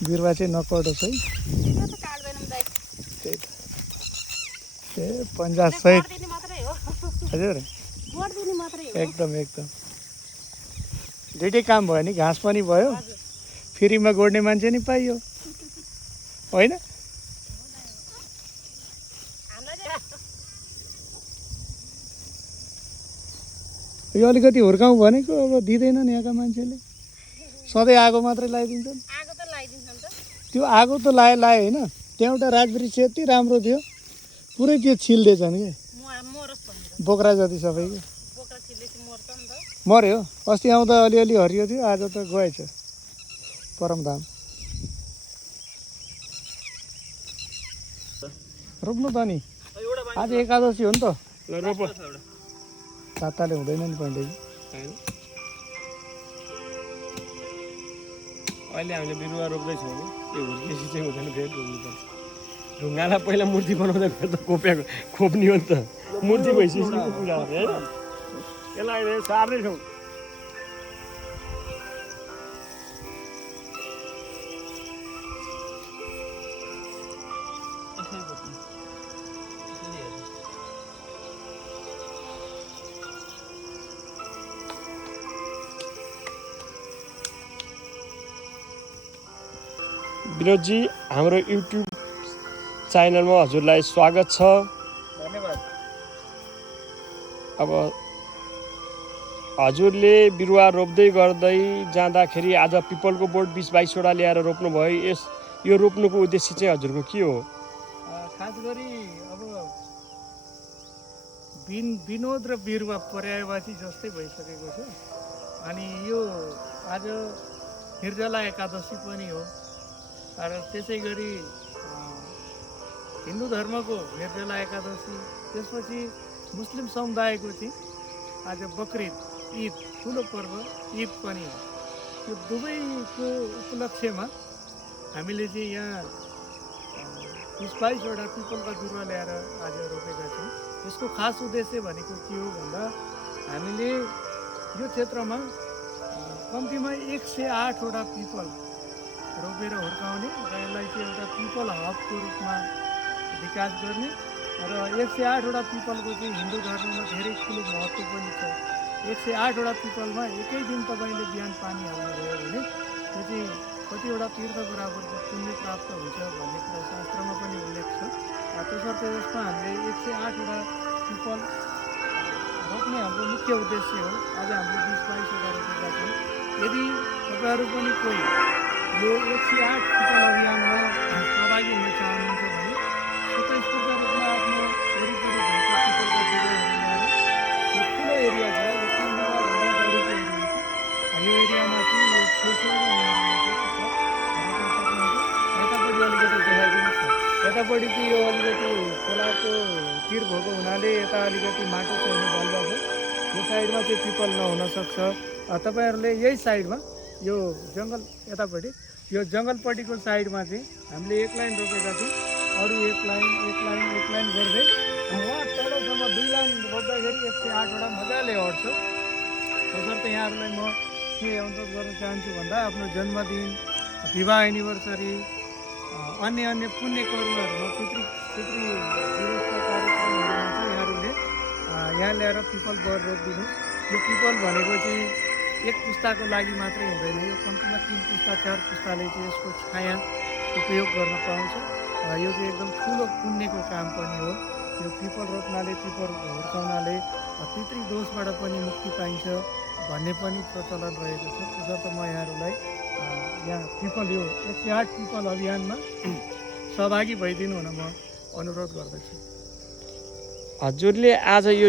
बिरुवा चाहिँ नकटोस् है। त्यही त ए 50-100 हजुर एकदम एकदम दुइटै काम भयो नि, घाँस पनि भयो, फ्रीमा गोड्ने मान्छे नि पाइयो होइन। यो अलिकति हुर्काउँ भनेको अब दिँदैनन् यहाँका मान्छेले, सधैँ आगो मात्रै लगाइदिन्छन्। त्यो आगो त लाए होइन, त्यहाँ एउटा राजवृक्ष यति राम्रो थियो, पुरै त्यो छिल्दैछन् कि बोक्रा जति सबै कि मर्यो। अस्ति आउँदा अलिअलि हरियो थियो, आज त गएछ परमधाम। रोप्नु त नि, आज एकादशी हो नि त, ताताले हुँदैन नि पहिले। अहिले हामीले बिरुवा रोप्दैछौँ नि, त्यो हुर्केसी चाहिँ हुँदैन, फेरि रोप्नुपर्छ। ढुङ्गालाई पहिला मूर्ति बनाउँदा फेरि त खोप्ने हो नि त, मूर्ति भइसकेपछि पूजा हो होइन। यसलाई अहिले सार्दैछौँ। विनोदजी, हाम्रो युट्युब च्यानलमा हजुरलाई स्वागत छ। धन्यवाद। अब हजुरले बिरुवा रोप्दै गर्दै जाँदाखेरि आज पिपलको बोट 20-22वटा ल्याएर रोप्नुभयो। यो रोप्नुको उद्देश्य चाहिँ हजुरको के हो? खास गरी अब विनोद र बिरुवा पर्यायवाची जस्तै भइसकेको छ। अनि यो आज निर्जला एकादशी पनि हो, र त्यसै गरी हिन्दू धर्मको निर्जला एकादशी, त्यसपछि मुस्लिम समुदायको चाहिँ आज बकरिद ईद ठुलो पर्व ईद पनि हो। यो दुवैको उपलक्ष्यमा हामीले चाहिँ यहाँ 20-22वटा पिपलका बिरुवा ल्याएर आज रोपेका छौँ। यसको खास उद्देश्य भनेको के हो भन्दा हामीले यो क्षेत्रमा कम्तीमा 108वटा पिपल रोपेर लिएर हुर्काउने र यसलाई चाहिँ एउटा पिपल हबको रूपमा विकास गर्ने र 108वटा पिपलको चाहिँ हिन्दू धर्ममा धेरै ठुलो महत्त्व पनि छ। 108वटा पिपलमा एकै दिन तपाईँले बिहान पानी हाल्नुभयो भने त्यो चाहिँ कतिवटा तीर्थ बराबरको पुण्य प्राप्त हुन्छ भन्ने कुरा शास्त्रमा पनि उल्लेख छ। त्यसर्थ यसमा हामीले 108वटा पिपल रोप्ने हाम्रो मुख्य उद्देश्य हो। आज हामीले 20-22वटा रोपेका छौँ। यदि तपाईँहरू पनि कोही यो 108 पिपल अभियानमा सहभागी हुन चाहनुहुन्छ भने स्वतस्फूर्त रूपमा आफ्नो वरिपरि भएको पिपलका बिरुवाहरू ल्याएर यो ठुलो एरिया छ, यो 3 बिघाभन्दा बढीको एरिया छ। यो एरियामा चाहिँ यो छेउछेउमा यतापट्टि अलिकति देखाइदिनुहोस् न। यतापट्टि चाहिँ यो अलिकति खोलाको तिर भएको हुनाले यता अलिकति माटो चाहिने बल्ल छ। यो साइडमा चाहिँ पिपल नहुन सक्छ। तपाईँहरूले यही साइडमा यो जङ्गल यतापट्टि यो जङ्गलपट्टिको साइडमा चाहिँ हामीले एक लाइन रोपेका छौँ। अरू एक लाइन गर्दै वहाँ तलसम्म 2 लाइन रोप्दाखेरि 108वटा मजाले अट्छ। तसर्थ यहाँहरूलाई म के अनुरोध गर्न चाहन्छु भन्दा आफ्नो जन्मदिन, विवाह एनिभर्सरी, अन्य पुण्य कर्महरूमा पितृ दिवसका कार्यक्रमहरूमा चाहिँ यहाँहरूले यहाँ ल्याएर पिपल बर रोपिदिनु। यो पिपल भनेको चाहिँ एक पुस्ताको लागि मात्रै हुँदैन, यो कम्तीमा 3 पुस्ता 4 पुस्ताले चाहिँ यसको छाया उपयोग गर्न पाउँछ। यो चाहिँ एकदम ठुलो पुण्यको काम पनि हो। यो पिपल रोप्नाले, पिपल हुर्काउनाले पितृ दोषबाट पनि मुक्ति पाइन्छ भन्ने पनि प्रचलन रहेको छ। त्यसर्थ म यहाँहरूलाई यहाँ पिपल यो 108 पिपल अभियानमा सहभागी भइदिनु हुन म अनुरोध गर्दछु। हजुरले आज यो